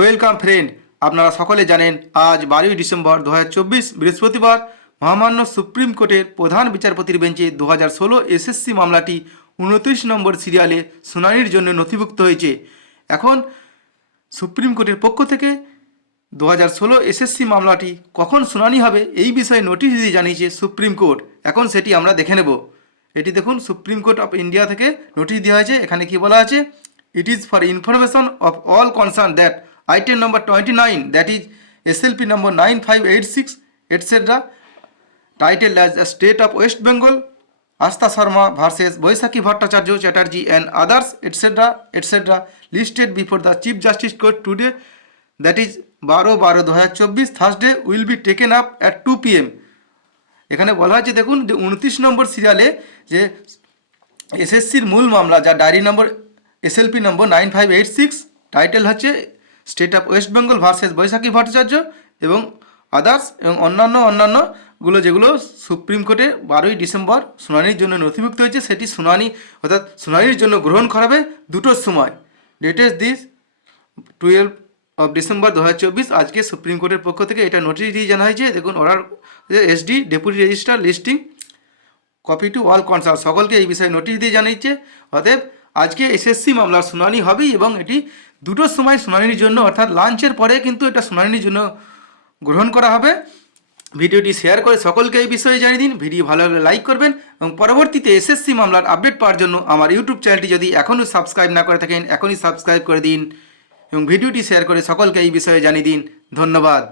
Welcome friend আপনারা সকলে জানেন, আজ বারোই ডিসেম্বর দু হাজার চব্বিশ বৃহস্পতিবার মহামান্য সুপ্রিম কোর্টের প্রধান বিচারপতির বেঞ্চে দু হাজার ষোলো এসএসসি মামলাটি উনত্রিশ নম্বর সিরিয়ালে শুনানির জন্য নথিভুক্ত হয়েছে। এখন সুপ্রিম কোর্টের পক্ষ থেকে দু হাজার ষোলো এসএসসি মামলাটি কখন শুনানি হবে এই বিষয়ে নোটিশ দিয়ে জানিয়েছে সুপ্রিম কোর্ট। এখন সেটি আমরা দেখে নেব। এটি দেখুন, সুপ্রিম কোর্ট অফ ইন্ডিয়া থেকে নোটিশ দেওয়া হয়েছে। এখানে কি বলা আছে? It is for information of all concern that that is SLP number nine five eight six etcetera title as a Bengal Astha Sharma versus Baishakhi Bhattacharya Chatterjee and others etcetera etcetera listed before the chief justice court today that is বারো বারো দু হাজার চব্বিশ Thursday will be taken up at two P M এখানে বলা হয়েছে, দেখুন, যে উনত্রিশ নম্বর সিরিয়ালে যে এসএসসির মূল মামলা যা diary number SLP number nine five eight six title হচ্ছে state of West Bengal versus Baishakhi Bhattacharya এবং আদার্স এবং অন্যান্য অন্যান্যগুলো যেগুলো সুপ্রিম কোর্টে বারোই ডিসেম্বর শুনানির জন্য নথিভুক্ত হয়েছে, সেটি শুনানি অর্থাৎ শুনানির জন্য গ্রহণ করাবে দুটোর সময়। Latest this twelve of December দু হাজার চব্বিশ। আজকে সুপ্রিম কোর্টের পক্ষ থেকে এটা নোটিশ দিয়ে জানা হয়েছে। দেখুন order SD deputy registrar listing copy to all concern সকলকে এই বিষয়ে নোটিশ দিয়ে জানিয়েছে। অতএব আজকে এসএসসি মামলার শুনানি হবেই এবং এটি দুটোর সময় শুনানির জন্য, অর্থাৎ লাঞ্চের পরে কিন্তু এটা শুনানির জন্য গ্রহণ করা হবে। ভিডিওটি শেয়ার করে সকলকে এই বিষয়ে জানিয়ে দিন। ভিডিও ভালো লাগলে লাইক করবেন এবং পরবর্তীতে এসএসসি মামলার আপডেট পাওয়ার জন্য আমার ইউটিউব চ্যানেলটি যদি এখনও সাবস্ক্রাইব না করে থাকেন, এখনই সাবস্ক্রাইব করে দিন এবং ভিডিওটি শেয়ার করে সকলকে এই বিষয়ে জানিয়ে দিন। ধন্যবাদ।